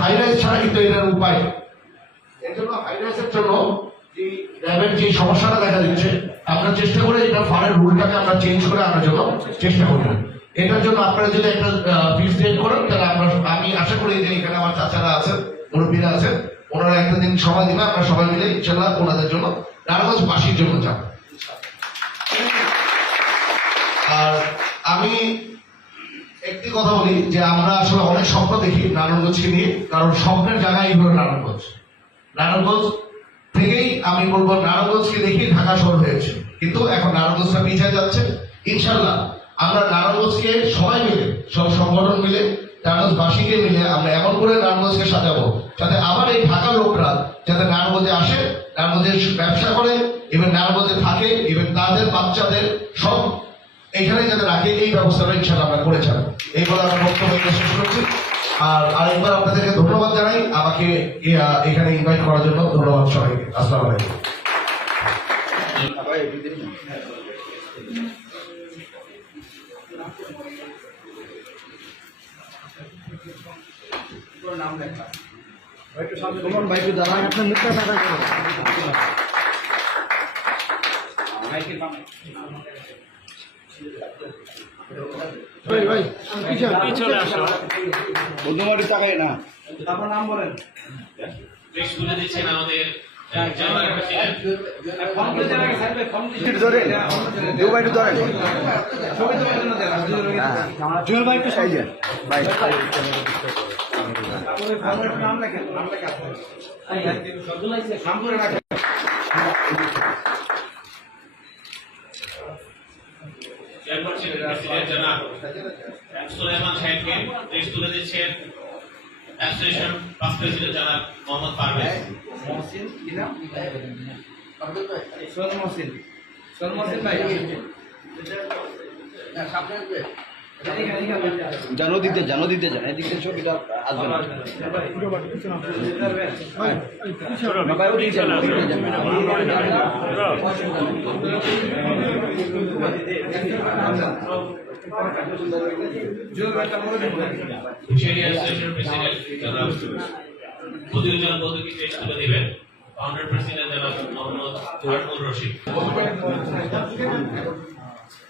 High-rise ছাড়া কিন্তু এটার উপায়। এর জন্য হাইরাইজের জন্য যে র্যাবের যে সমস্যাটা দেখা দিচ্ছে, আমরা চেষ্টা করে এটা ফারের রুলটাকে আমরা চেঞ্জ করে আনার জন্য চেষ্টা করি এটার জন্য আপনারা যদি একটা ফিস সেট করেন, তাহলে আমরা আমি আশা করি যে এখানে আমার চাচারা আছেন, মুরব্বীরা আছেন, ওনারা একটা দিন সময় দিবে, আমরা সবাই মিলে ইনশাল্লাহ ওনাদের জন্য নারাগঞ্জ বাসীর জন্য যাব আর আমি একটি কথা বলি, যে আমরা আসলে অনেক স্বপ্ন দেখি নারায়ণগঞ্জকে নিয়ে, কারণ স্বপ্নের জায়গায় হলো নারায়ণগঞ্জ। নারায়ণগঞ্জ থেকেই আমি বলব নারায়ণগঞ্জকে দেখি ঢাকা শহর হয়েছে। কিন্তু এখন নারায়ণগঞ্জটা পিছিয়ে যাচ্ছে। ইনশাল্লাহ আমরা নারায়ণগঞ্জকে সবাই মিলে, সব সংগঠন মিলে, নারায়ণগঞ্জবাসীকে মিলে আমরা এমন করে নারায়ণগঞ্জকে সাজাবো, যাতে আবার এই ঢাকার লোকরা যাতে নারায়ণগঞ্জে আসে নারায়ণগঞ্জে ব্যবসা করে এবং নারায়ণগঞ্জে থাকে এবং তাদের বাচ্চাদের সব এখানে যাতে রাখে এই ব্যবস্থাটা ইনশাল্লাহ আমরা করে এই বলে আমার বক্তব্য শেষ করছি। আর আরেকবার আপনাদেরকে ধন্যবাদ জানাই। আমাকে এখানে ইনভাইট করার জন্য ধন্যবাদ সবাইকে। আসসালামু আলাইকুম। সুমন ভাই, একটু দাঁড়ান। আপনার মুখটা দাঁড়া ভাই ভাই পিছনে আসো বন্ধুমারি তাকাই না। আপনার নাম বলেন। বেশ দিচ্ছেন আমাদের ধরেন দেউ ভাই একটু ধরেন জুয়েল ভাই একটু সাইজে ভাই চেয়ারপারসন প্রেসিডেন্ট জনাব সুলাইমান সাহেবকে দেশ তুলে দিচ্ছেন অ্যাসোসিয়েশন পাস প্রেসিডেন্ট জনাব মোহাম্মদ পারভেজ। মহসিন কি নাম? ছবিটা আসবে ভাই। ওদিকে যান। হুশিয়ারি অ্যাসোসিয়েশন প্রেসিডেন্ট জনাব বদিউজ্জামান বদুকি দেশ তুলে দিবেন ফাউন্ডার প্রেসিডেন্ট জনাব মোহাম্মদ হারুন রশিদ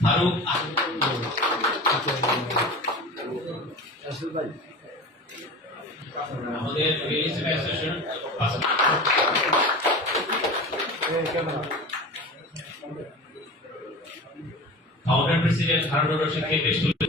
ফারুক আমাদের ফাউন্ডার প্রেসিডেন্ট হারুন রশিদকে দেশ তুলে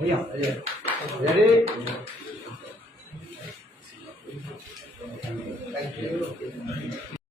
भैया ए जे रेडी